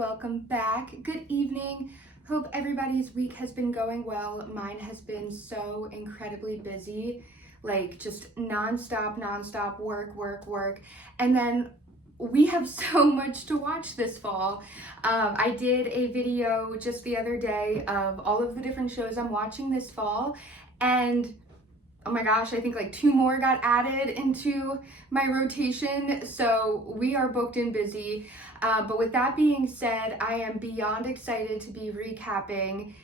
welcome back. Good evening. Hope everybody's week has been going well. Mine has been so incredibly busy, like just nonstop work. And then we have so much to watch this fall. I did a video just the other day of all of the different shows I'm watching this fall, and oh my gosh, I think like 2 more got added into my rotation, so we are booked and busy. But with that being said, I am beyond excited to be recapping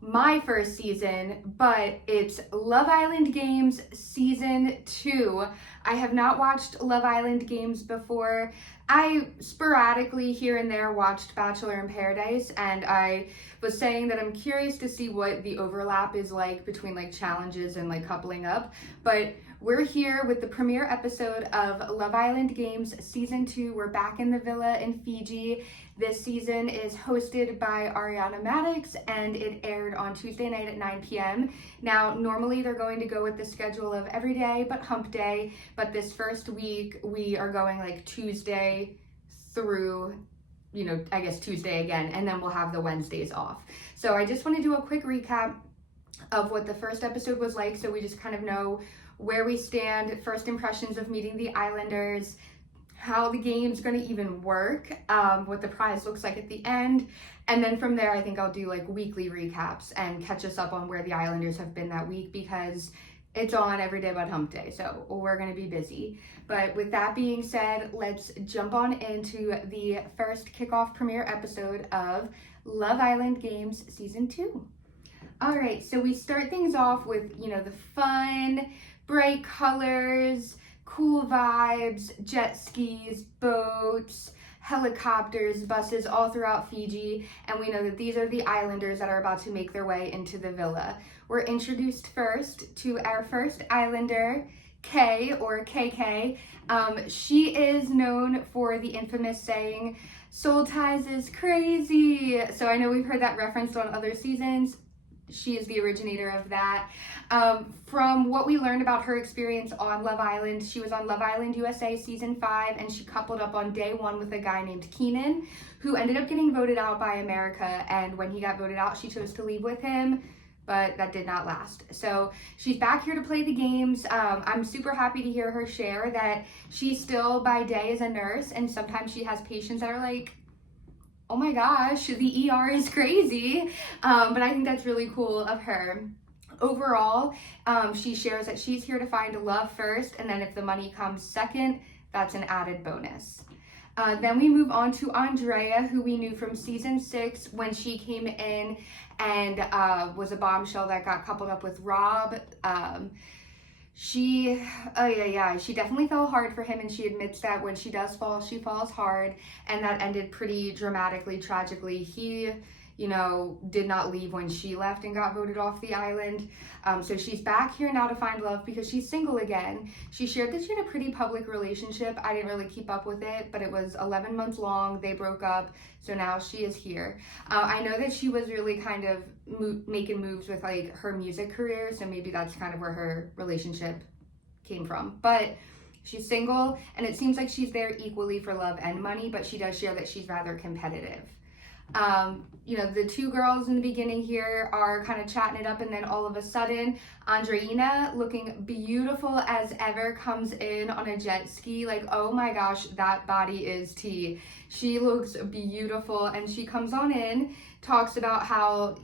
my first season, but it's Love Island Games Season 2. I have not watched Love Island Games before. I sporadically here and there watched Bachelor in Paradise, and I was saying that I'm curious to see what the overlap is like between like challenges and like coupling up. But we're here with the premiere episode of Love Island Games Season 2. We're back in the villa in Fiji. This season is hosted by Ariana Madix, and it aired on Tuesday night at 9 p.m. Now, normally they're going to go with the schedule of every day but hump day, but this first week we are going like Tuesday through, I guess Tuesday again, and then we'll have the Wednesdays off. So I just want to do a quick recap of what the first episode was like, so we just kind of know where we stand, first impressions of meeting the Islanders, how the game's going to even work, what the prize looks like at the end, and then from there I think I'll do like weekly recaps and catch us up on where the Islanders have been that week, because it's on every day but hump day, so we're going to be busy. But with that being said, let's jump on into the first kickoff premiere episode of Love Island Games Season 2. All right, so we start things off with, the fun, bright colors, cool vibes, jet skis, boats, helicopters, buses all throughout Fiji, and we know that these are the Islanders that are about to make their way into the villa. We're introduced first to our first Islander, Kay, or KK. She is known for the infamous saying, "Soul ties is crazy." So I know we've heard that referenced on other seasons. She is the originator of that. From what we learned about her experience on Love Island, she was on Love Island USA Season 5, and she coupled up on day 1 with a guy named Keenan, who ended up getting voted out by America, and when he got voted out, she chose to leave with him, but that did not last. So she's back here to play the games. I'm super happy to hear her share that she still by day is a nurse, and sometimes she has patients that are like, oh my gosh, the ER is crazy. But I think that's really cool of her. Overall, she shares that she's here to find love first, and then if the money comes second, that's an added bonus. Then we move on to Andrea, who we knew from Season 6 when she came in and was a bombshell that got coupled up with Rob. She definitely fell hard for him, and she admits that when she does fall, she falls hard, and that ended pretty dramatically, tragically. He, did not leave when she left and got voted off the island. So she's back here now to find love because she's single again. She shared that she had a pretty public relationship. I didn't really keep up with it, but it was 11 months long. They broke up, so now she is here. I know that she was really kind of making moves with like her music career, so maybe that's kind of where her relationship came from. But she's single, and it seems like she's there equally for love and money, but she does share that she's rather competitive. The 2 girls in the beginning here are kind of chatting it up, and then all of a sudden, Andreina, looking beautiful as ever, comes in on a jet ski. Like, oh my gosh, that body is tea. She looks beautiful, and she comes on in, talks about how,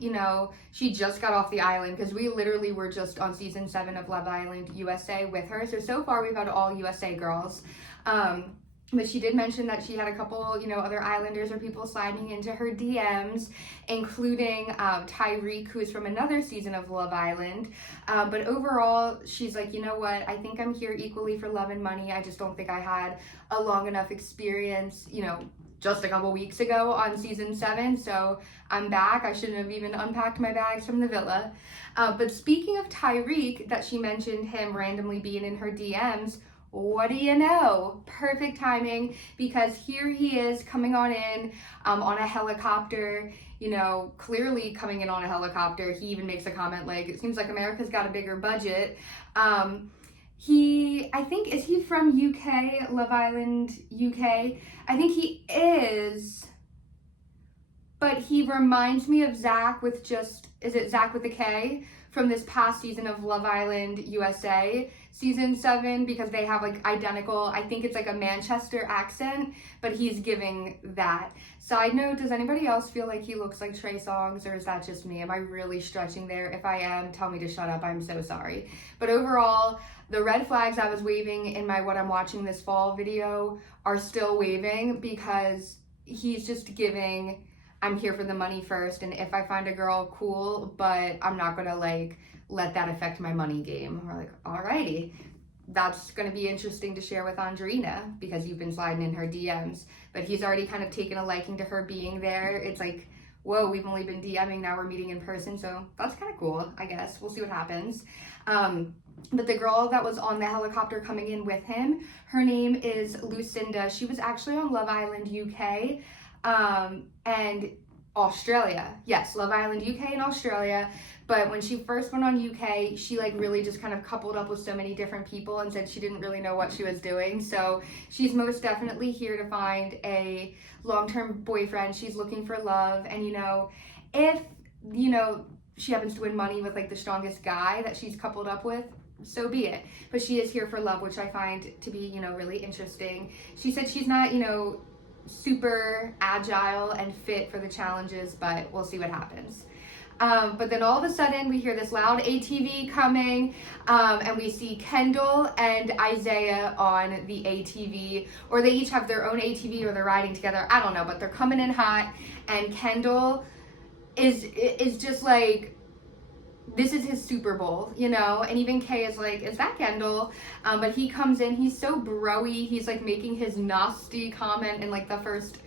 she just got off the island, because we literally were just on Season 7 of Love Island USA with her. So far we've had all USA girls. But she did mention that she had a couple, other Islanders or people sliding into her DMs, including Tyreek, who is from another season of Love Island. But overall, she's like, you know what? I think I'm here equally for love and money. I just don't think I had a long enough experience, just a couple weeks ago on Season 7. So I'm back. I shouldn't have even unpacked my bags from the villa. But speaking of Tyreek, that she mentioned him randomly being in her DMs, what do you know? Perfect timing, because here he is coming on in on a helicopter, clearly coming in on a helicopter. He even makes a comment like, it seems like America's got a bigger budget. I think, is he from UK, Love Island UK? I think he is, but he reminds me of Zach with just, is it Zach with a K? From this past season of Love Island USA, season 7, because they have like identical, I think it's like a Manchester accent, but he's giving that. Side note, does anybody else feel like he looks like Trey Songz, or is that just me? Am I really stretching there? If I am, tell me to shut up, I'm so sorry. But overall, the red flags I was waving in my What I'm Watching This Fall video are still waving, because he's just giving, I'm here for the money first, and if I find a girl, cool, but I'm not gonna like let that affect my money game. We're like, alrighty, that's gonna be interesting to share with Andrina, because you've been sliding in her DMs, but he's already kind of taken a liking to her being there. It's like, whoa, we've only been DMing, now we're meeting in person, so that's kind of cool, I guess. We'll see what happens. But the girl that was on the helicopter coming in with him, her name is Lucinda. She was actually on Love Island UK, and Australia. Yes, Love Island UK and Australia. But when she first went on UK, she like really just kind of coupled up with so many different people and said she didn't really know what she was doing. So she's most definitely here to find a long-term boyfriend. She's looking for love. And if, she happens to win money with like the strongest guy that she's coupled up with, so be it. But she is here for love, which I find to be, really interesting. She said she's not, super agile and fit for the challenges, but we'll see what happens. But then all of a sudden we hear this loud ATV coming, and we see Kendall and Isaiah on the ATV, or they each have their own ATV, or they're riding together, I don't know, but they're coming in hot, and Kendall is just like, this is his Super Bowl, and even Kay is like, is that Kendall? But he comes in, he's so bro-y, he's like making his nasty comment in like the first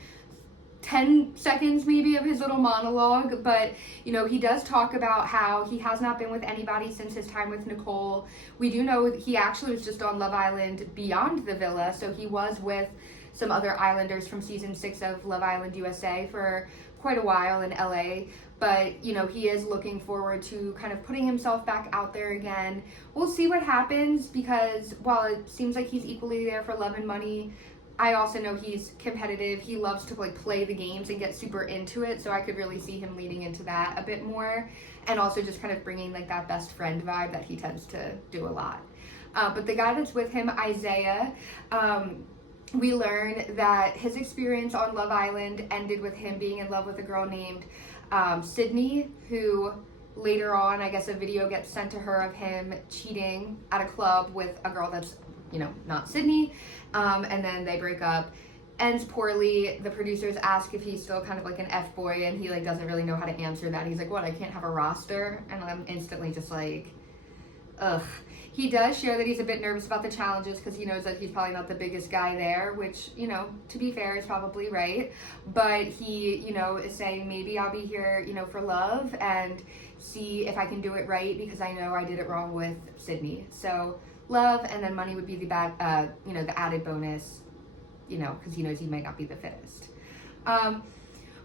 10 seconds maybe of his little monologue, but he does talk about how he has not been with anybody since his time with Nicole. We do know he actually was just on Love Island Beyond the Villa, so he was with some other Islanders from season 6 of Love Island USA for quite a while in LA. But, he is looking forward to kind of putting himself back out there again. We'll see what happens, because while it seems like he's equally there for love and money, I also know he's competitive. He loves to like play the games and get super into it. So I could really see him leading into that a bit more, and also just kind of bringing like that best friend vibe that he tends to do a lot. But the guy that's with him, Isaiah, we learn that his experience on Love Island ended with him being in love with a girl named Sydney, who later on, I guess a video gets sent to her of him cheating at a club with a girl that's, not Sydney, and then they break up. Ends poorly. The producers ask if he's still kind of like an F-boy, and he like doesn't really know how to answer that. He's like, what, I can't have a roster? And I'm instantly just like, ugh. He does share that he's a bit nervous about the challenges because he knows that he's probably not the biggest guy there, which, to be fair, is probably right. But he, is saying maybe I'll be here, for love and see if I can do it right, because I know I did it wrong with Sydney. So love, and then money would be the the added bonus, because he knows he might not be the fittest.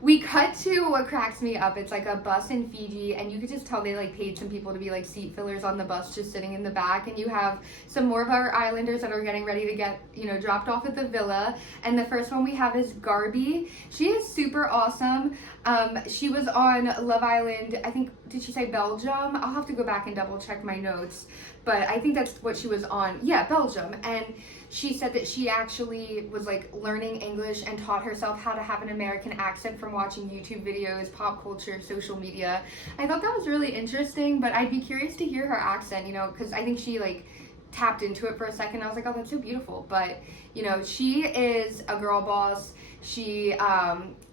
We cut to what cracks me up. It's like a bus in Fiji, and you could just tell they like paid some people to be like seat fillers on the bus, just sitting in the back. And you have some more of our Islanders that are getting ready to get, dropped off at the villa. And the first one we have is Garby. She is super awesome. She was on Love Island, I think, did she say Belgium? I'll have to go back and double check my notes, but I think that's what she was on. Yeah, Belgium. And she said that she actually was like learning English and taught herself how to have an American accent from watching YouTube videos, pop culture, social media. I thought that was really interesting, but I'd be curious to hear her accent, because I think she like tapped into it for a second. I was like, oh, that's so beautiful. But, she is a girl boss. She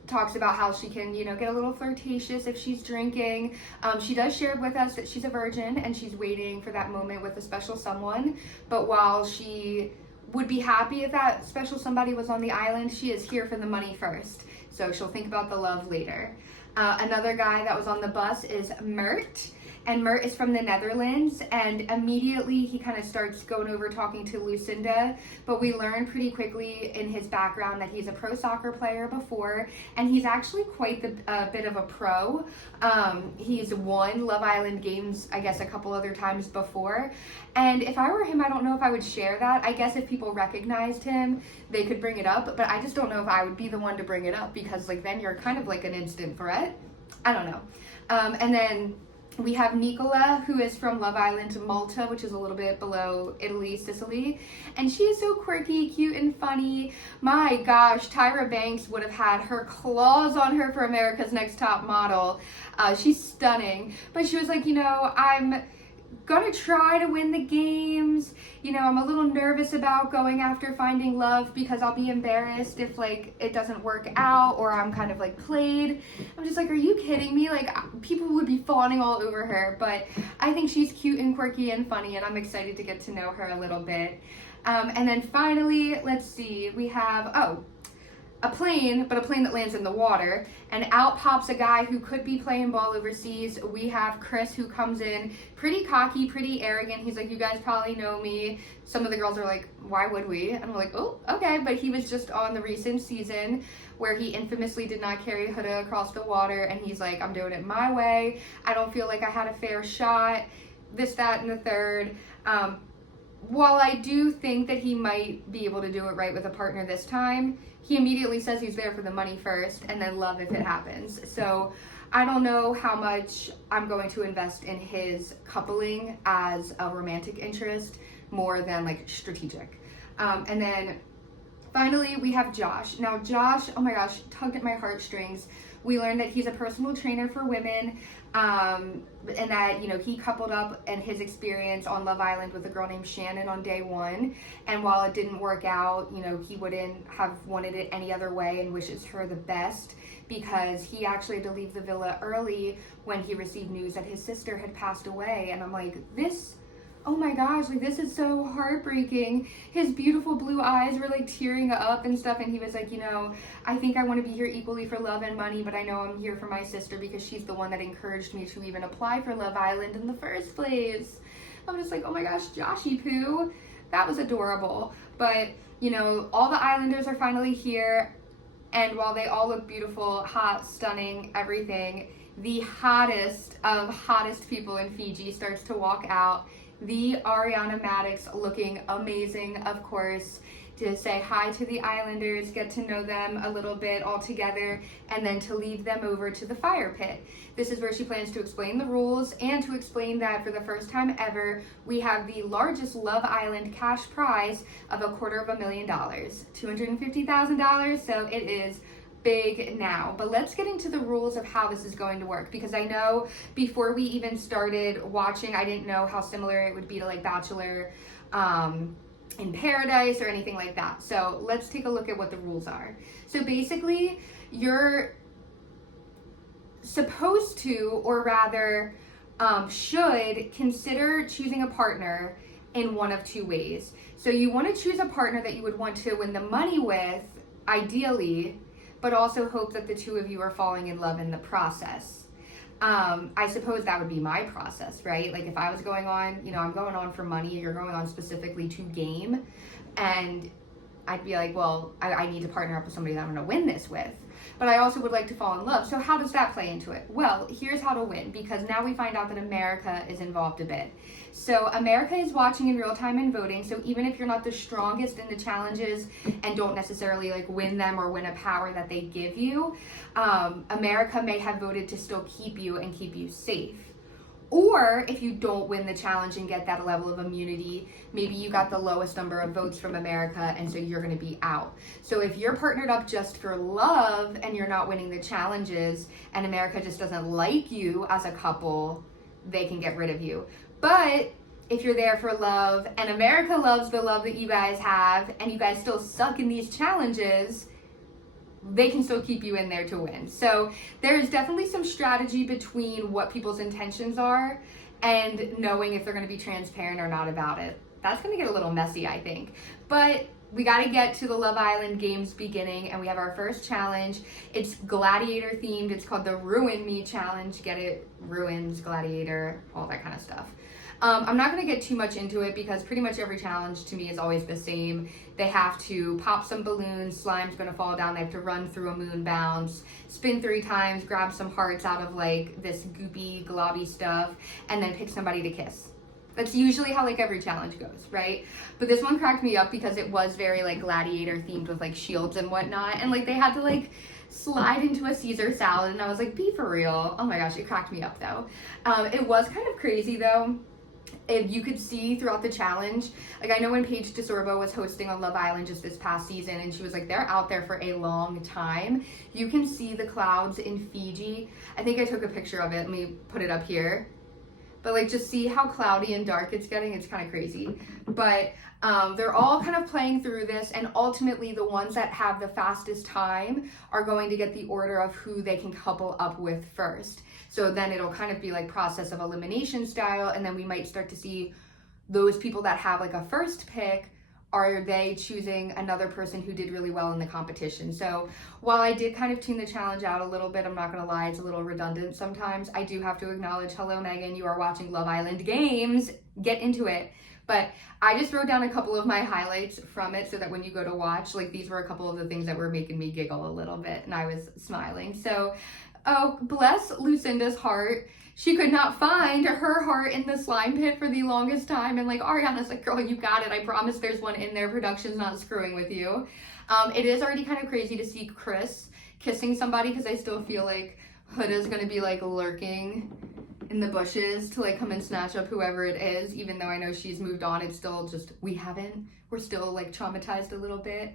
talks about how she can, get a little flirtatious if she's drinking. She does share with us that she's a virgin and she's waiting for that moment with a special someone. But while she would be happy if that special somebody was on the island, she is here for the money first. So she'll think about the love later. Another guy that was on the bus is Mert. And Mert is from the Netherlands, and immediately he kind of starts going over talking to Lucinda, but we learn pretty quickly in his background that he's a pro soccer player before, and he's actually quite a bit of a pro. He's won Love Island games, I guess, a couple other times before, and if I were him, I don't know if I would share that. I guess if people recognized him, they could bring it up, but I just don't know if I would be the one to bring it up, because like then you're kind of like an instant threat. I don't know. And then we have Nicola, who is from Love Island, Malta, which is a little bit below Italy, Sicily. And she is so quirky, cute, and funny. My gosh, Tyra Banks would have had her claws on her for America's Next Top Model. She's stunning. But she was like, I'm gonna try to win the games. I'm a little nervous about going after finding love because I'll be embarrassed if like it doesn't work out or I'm kind of like played. I'm just like, are you kidding me? Like people would be fawning all over her, but I think she's cute and quirky and funny, and I'm excited to get to know her a little bit. And then finally, let's see, we have, a plane, but a plane that lands in the water, and out pops a guy who could be playing ball overseas. We have Chris, who comes in pretty cocky, pretty arrogant. He's like, you guys probably know me. Some of the girls are like, why would we? And we're like, oh, okay. But he was just on the recent season where he infamously did not carry Huda across the water, and he's like, I'm doing it my way. I don't feel like I had a fair shot, this, that, and the third. While I do think that he might be able to do it right with a partner this time, he immediately says he's there for the money first and then love if it happens. So I don't know how much I'm going to invest in his coupling as a romantic interest more than like strategic. And then finally we have Josh. Now Josh, oh my gosh, tugged at my heartstrings. We learned that he's a personal trainer for women, and that, he coupled up and his experience on Love Island with a girl named Shannon on day one. And while it didn't work out, he wouldn't have wanted it any other way and wishes her the best, because he actually had to leave the villa early when he received news that his sister had passed away. And I'm like, oh my gosh, like this is so heartbreaking. His beautiful blue eyes were like tearing up and stuff, and he was like, I think I want to be here equally for love and money, but I know I'm here for my sister because she's the one that encouraged me to even apply for Love Island in the first place. I'm just like, oh my gosh, Joshy Poo, that was adorable. But all the Islanders are finally here, and while they all look beautiful, hot, stunning, everything, the hottest of hottest people in Fiji starts to walk out. The Ariana Madix, looking amazing, of course, to say hi to the Islanders, get to know them a little bit all together, and then to lead them over to the fire pit. This is where she plans to explain the rules and to explain that for the first time ever, we have the largest Love Island cash prize of $250,000, $250,000, so it is big now. But let's get into the rules of how this is going to work, because I know before we even started watching, I didn't know how similar it would be to like Bachelor in Paradise or anything like that. So let's take a look at what the rules are. So basically, you're supposed to, or rather should consider choosing a partner in one of two ways. So you want to choose a partner that you would want to win the money with, ideally, but also hope that the two of you are falling in love in the process. I suppose that would be my process, right? Like if I was going on, I'm going on for money, you're going on specifically to game, and I'd be like, well, I need to partner up with somebody that I'm gonna win this with. But I also would like to fall in love. So how does that play into it? Well, here's how to win, because now we find out that America is involved a bit. So America is watching in real time and voting. So even if you're not the strongest in the challenges and don't necessarily like win them or win a power that they give you, America may have voted to still keep you and keep you safe. Or if you don't win the challenge and get that level of immunity, maybe you got the lowest number of votes from America, and so you're going to be out. So if you're partnered up just for love and you're not winning the challenges, and America just doesn't like you as a couple, they can get rid of you. But if you're there for love and America loves the love that you guys have, and you guys still suck in these challenges, they can still keep you in there to win. So there's definitely some strategy between what people's intentions are and knowing if they're going to be transparent or not about it. That's going to get a little messy, I think. But we got to get to the Love Island games beginning, and we have our first challenge. It's gladiator themed. It's called the Ruin Me Challenge. Get it? Ruins, gladiator, all that kind of stuff. I'm not going to get too much into it because pretty much every challenge to me is always the same. They have to pop some balloons, slime's going to fall down, they have to run through a moon bounce, spin 3 times, grab some hearts out of like this goopy, globby stuff, and then pick somebody to kiss. That's usually how like every challenge goes, right? But this one cracked me up because it was very like gladiator themed with like shields and whatnot, and like they had to like slide into a Caesar salad, and I was like, be for real. Oh my gosh, it cracked me up though. It was kind of crazy though. If you could see throughout the challenge, like I know when Paige DeSorbo was hosting on Love Island just this past season, and she was like, they're out there for a long time. You can see the clouds in Fiji. I think I took a picture of it. Let me put it up here. But like, just see how cloudy and dark it's getting. It's kind of crazy. But they're all kind of playing through this, and ultimately the ones that have the fastest time are going to get the order of who they can couple up with first. So then it'll kind of be like process of elimination style, and then we might start to see those people that have like a first pick, are they choosing another person who did really well in the competition? So while I did kind of tune the challenge out a little bit, I'm not gonna lie, it's a little redundant sometimes. I do have to acknowledge, hello Megan, you are watching Love Island games, get into it. But I just wrote down a couple of my highlights from it so that when you go to watch, like these were a couple of the things that were making me giggle a little bit, and I was smiling. So, oh, bless Lucinda's heart. She could not find her heart in the slime pit for the longest time. And like, Ariana's like, girl, you got it. I promise there's one in there. Production's not screwing with you. It is already kind of crazy to see Chris kissing somebody, because I still feel like Huda's going to be like lurking in the bushes to like come and snatch up whoever it is. Even though I know she's moved on, it's still just, we're still like traumatized a little bit.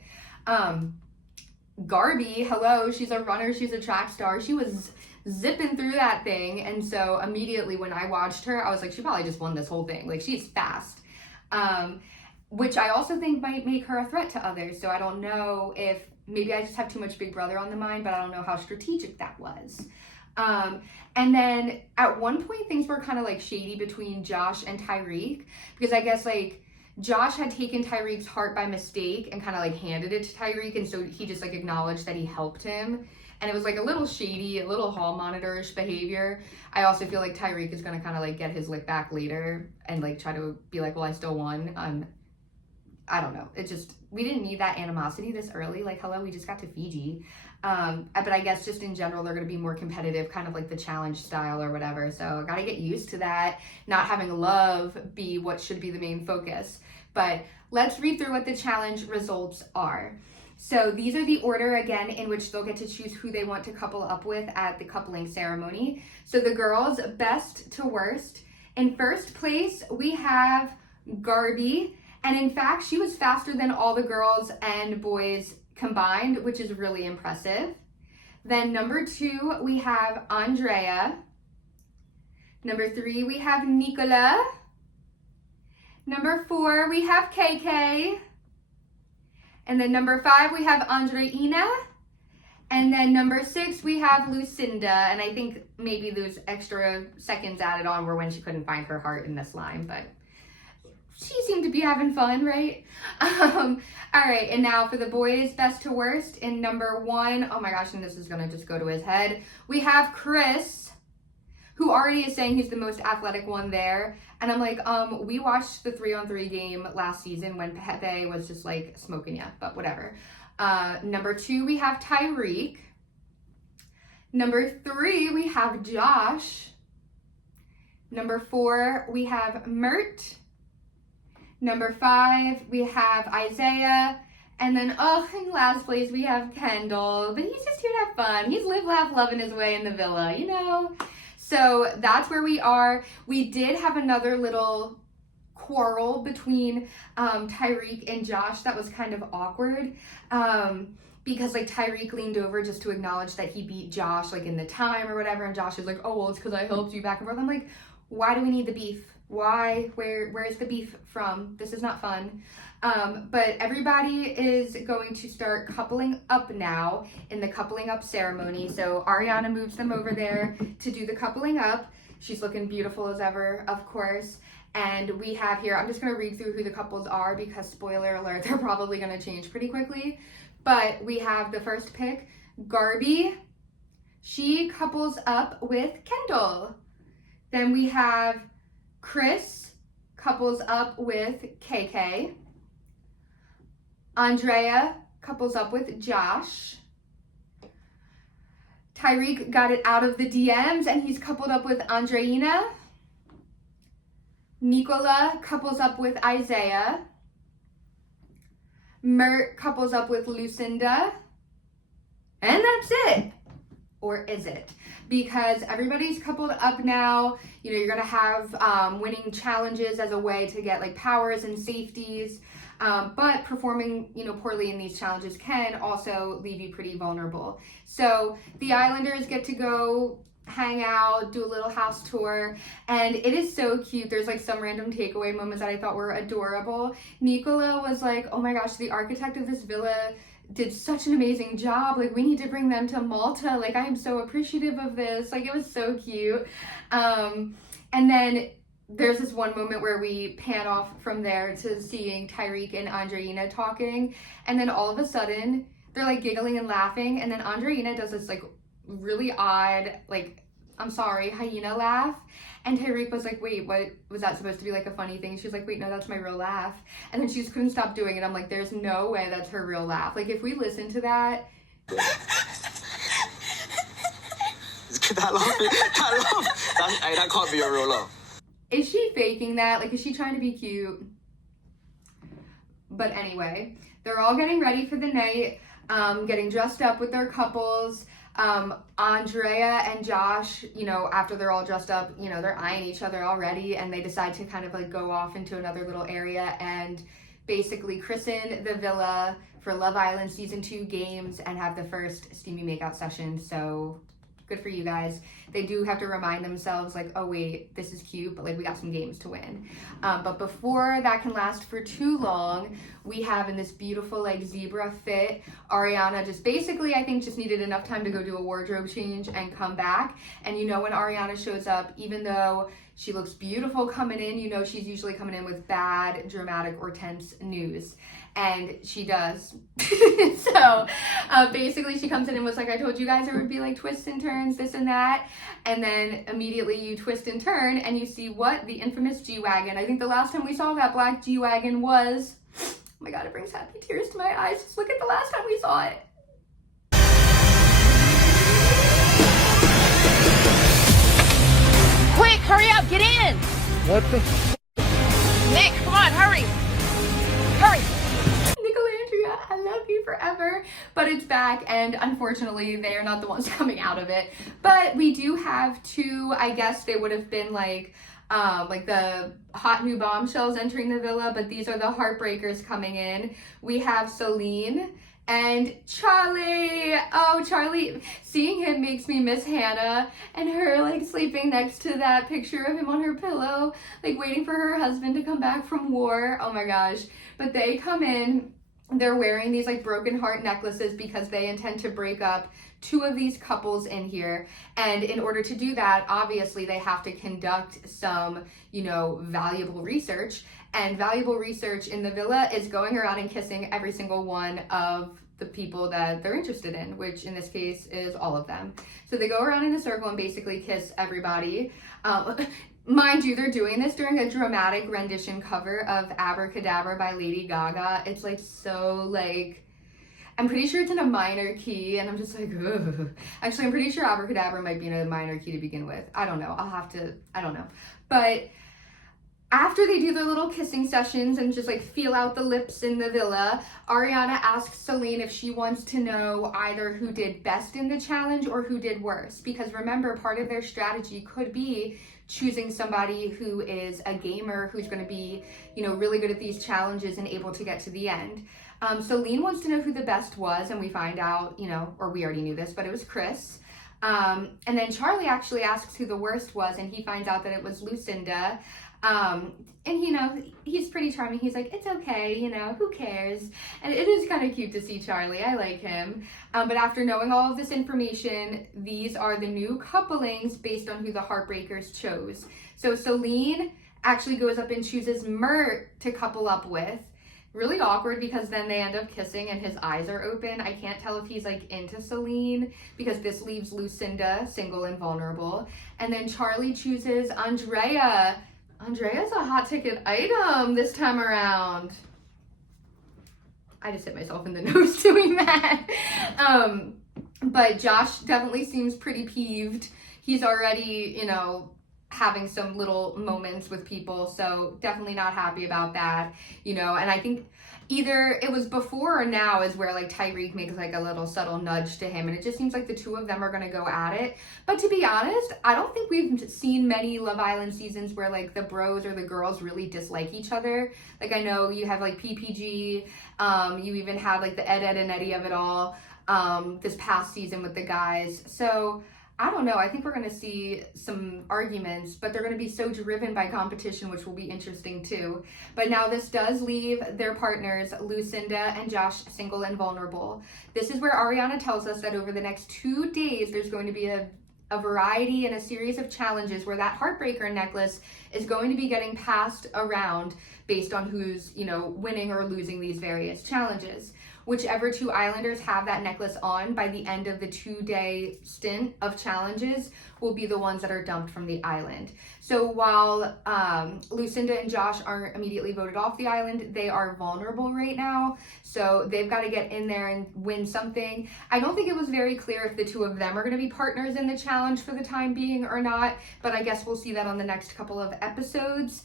Garby, hello, she's a runner, she's a track star. She was zipping through that thing, and so immediately when I watched her, I was like, she probably just won this whole thing. Like, she's fast, which I also think might make her a threat to others. So I don't know if maybe I just have too much Big Brother on the mind, but I don't know how strategic that was. And then at one point things were kind of like shady between Josh and Tyreek, because I guess like Josh had taken Tyreek's heart by mistake and kind of like handed it to Tyreek, and so he just like acknowledged that he helped him. And it was like a little shady, a little hall monitor-ish behavior. I also feel like Tyreek is gonna kind of like get his lick back later and like try to be like, well, I still won. I don't know. It just, we didn't need that animosity this early. Like, hello, we just got to Fiji. But I guess just in general, they're gonna be more competitive, kind of like the challenge style or whatever. So I gotta get used to that, not having love be what should be the main focus. But let's read through what the challenge results are. So these are the order, again, in which they'll get to choose who they want to couple up with at the coupling ceremony. So the girls, best to worst. In first place, we have Garby. And in fact, she was faster than all the girls and boys combined, which is really impressive. Then number 2, we have Andrea. Number 3, we have Nicola. Number 4, we have KK. And then number 5, we have Andreina. And then number 6, we have Lucinda. And I think maybe those extra seconds added on were when she couldn't find her heart in the slime, but she seemed to be having fun, right? All right, and now for the boys, best to worst. In number 1, oh my gosh, and this is gonna just go to his head, we have Chris, who already is saying he's the most athletic one there. And I'm like, we watched the 3-on-3 game last season when Pepe was just like smoking ya, but whatever. Number 2, we have Tyreek. Number 3, we have Josh. Number 4, we have Mert. Number 5, we have Isaiah. And then, in last place, we have Kendall. But he's just here to have fun. He's live, laugh, loving his way in the villa, you know? So that's where we are. We did have another little quarrel between Tyreek and Josh that was kind of awkward. Because like Tyreek leaned over just to acknowledge that he beat Josh like in the time or whatever. And Josh is like, oh, well, it's because I helped you, back and forth. I'm like, why do we need the beef? Why? Where's the beef from? This is not fun. But everybody is going to start coupling up now in the coupling up ceremony. So Ariana moves them over there to do the coupling up. She's looking beautiful as ever, of course. And we have here, I'm just going to read through who the couples are because, spoiler alert, they're probably going to change pretty quickly. But we have the first pick, Garby. She couples up with Kendall. Then we have Chris couples up with KK. Andrea couples up with Josh. Tyreek got it out of the DMs and he's coupled up with Andreina. Nicola couples up with Isaiah. Mert couples up with Lucinda. And that's it. Or is it? Because everybody's coupled up now. You know, you're going to have winning challenges as a way to get like powers and safeties. But performing, you know, poorly in these challenges can also leave you pretty vulnerable. So the Islanders get to go hang out, do a little house tour, and it is so cute. There's like some random takeaway moments that I thought were adorable. Nicola was like, oh my gosh, the architect of this villa did such an amazing job. Like, we need to bring them to Malta. Like, I am so appreciative of this. Like, it was so cute. And then there's this one moment where we pan off from there to seeing Tyreek and Andreina talking, and then all of a sudden they're like giggling and laughing, and then Andreina does this like really odd, like, I'm sorry, hyena laugh, and Tyreek was like, wait, what was that supposed to be, like a funny thing? She was like, wait, no, that's my real laugh. And then she just couldn't stop doing it. I'm like, there's no way that's her real laugh. Like, if we listen to that. That laugh, that can't be a real laugh. Is she faking that? Like, is she trying to be cute? But anyway, they're all getting ready for the night, getting dressed up with their couples. Andrea and Josh, you know, after they're all dressed up, you know, they're eyeing each other already, and they decide to kind of like go off into another little area and basically christen the villa for Love Island Season 2 games and have the first steamy makeout session. So good for you guys. They do have to remind themselves like, oh wait, this is cute, but like we got some games to win. But before that can last for too long, we have in this beautiful like zebra fit, Ariana just basically, I think, just needed enough time to go do a wardrobe change and come back. And you know, when Ariana shows up, even though she looks beautiful coming in, you know she's usually coming in with bad, dramatic, or tense news. And she does. So basically she comes in and was like, I told you guys there would be like twists and turns, this and that. And then immediately you twist and turn and you see what? The infamous G-Wagon. I think the last time we saw that black G-Wagon was, oh my God, it brings happy tears to my eyes. Just look at the last time we saw it. Quick, hurry up, get in! What the? Nick, come on, hurry! Hurry! I love you forever, but it's back, and unfortunately they are not the ones coming out of it. But we do have two, I guess they would have been like the hot new bombshells entering the villa, but these are the heartbreakers coming in. We have Solène and Charlie. Oh, Charlie, seeing him makes me miss Hannah and her like sleeping next to that picture of him on her pillow, like waiting for her husband to come back from war. Oh my gosh. But they come in. They're wearing these like broken heart necklaces because they intend to break up two of these couples in here. And in order to do that, obviously they have to conduct some, you know, valuable research. And valuable research in the villa is going around and kissing every single one of the people that they're interested in, which in this case is all of them. So they go around in a circle and basically kiss everybody. Mind you, they're doing this during a dramatic rendition cover of Abracadabra by Lady Gaga. It's like so like, I'm pretty sure it's in a minor key, and I'm just like, ugh. Actually, I'm pretty sure Abracadabra might be in a minor key to begin with. I don't know. I don't know. But after they do their little kissing sessions and just like feel out the lips in the villa, Ariana asks Solène if she wants to know either who did best in the challenge or who did worse. Because remember, part of their strategy could be choosing somebody who is a gamer, who's going to be, you know, really good at these challenges and able to get to the end. Solène wants to know who the best was, and we find out, you know, or we already knew this, but it was Chris. And then Charlie actually asks who the worst was, and he finds out that it was Lucinda. And, you know, he's pretty charming. He's like, it's okay, you know, who cares? And it is kind of cute to see Charlie. I like him. But after knowing all of this information, these are the new couplings based on who the Heartbreakers chose. So Solène actually goes up and chooses Mert to couple up with. Really awkward because then they end up kissing and his eyes are open. I can't tell if he's like into Solène because this leaves Lucinda single and vulnerable. And then Charlie chooses Andrea. Andrea's a hot ticket item this time around. I just hit myself in the nose doing that. But Josh definitely seems pretty peeved. He's already, you know, having some little moments with people, so definitely not happy about that, you know. And I think either it was before or now is where like Tyreek makes like a little subtle nudge to him, and it just seems like the two of them are gonna go at it. But to be honest, I don't think we've seen many Love Island seasons where like the bros or the girls really dislike each other. Like I know you have like PPG, you even had like the Ed and Eddie of it all this past season with the guys. So I don't know. I think we're going to see some arguments, but they're going to be so driven by competition, which will be interesting too. But now this does leave their partners, Lucinda and Josh, single and vulnerable. This is where Ariana tells us that over the next 2 days, there's going to be a variety and a series of challenges where that heartbreaker necklace is going to be getting passed around based on who's, you know, winning or losing these various challenges. Whichever 2 islanders have that necklace on by the end of the 2-day stint of challenges will be the ones that are dumped from the island. So while Lucinda and Josh aren't immediately voted off the island, they are vulnerable right now. So they've got to get in there and win something. I don't think it was very clear if the 2 of them are going to be partners in the challenge for the time being or not, but I guess we'll see that on the next couple of episodes.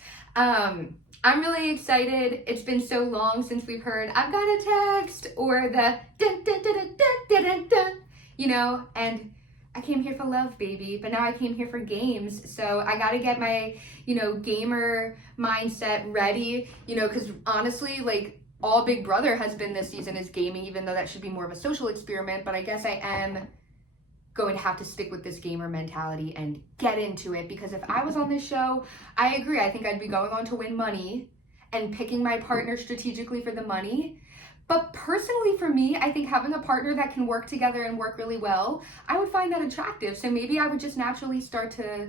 I'm really excited. It's been so long since we've heard I've got a text or the dun, dun, dun, dun, dun, dun, dun, you know, and I came here for love, baby, but now I came here for games. So I got to get my, you know, gamer mindset ready, you know, because honestly, like all Big Brother has been this season is gaming, even though that should be more of a social experiment. But I guess I am going to have to stick with this gamer mentality and get into it, because if I was on this show, I agree, I think I'd be going on to win money and picking my partner strategically for the money. But personally for me, I think having a partner that can work together and work really well, I would find that attractive. So maybe I would just naturally start to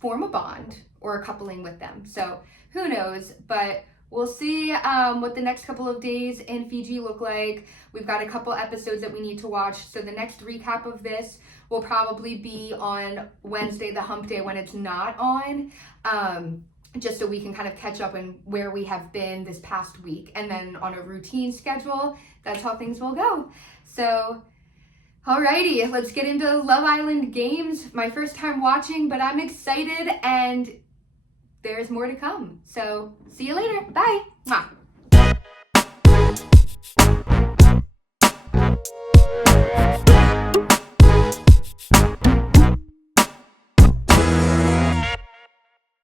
form a bond or a coupling with them. So who knows, but we'll see what the next couple of days in Fiji look like. We've got a couple episodes that we need to watch. So the next recap of this will probably be on Wednesday, the hump day, when it's not on, just so we can kind of catch up on where we have been this past week. And then on a routine schedule, that's how things will go. So, alrighty, let's get into Love Island games. My first time watching, but I'm excited and there's more to come. So see you later. Bye. Mwah.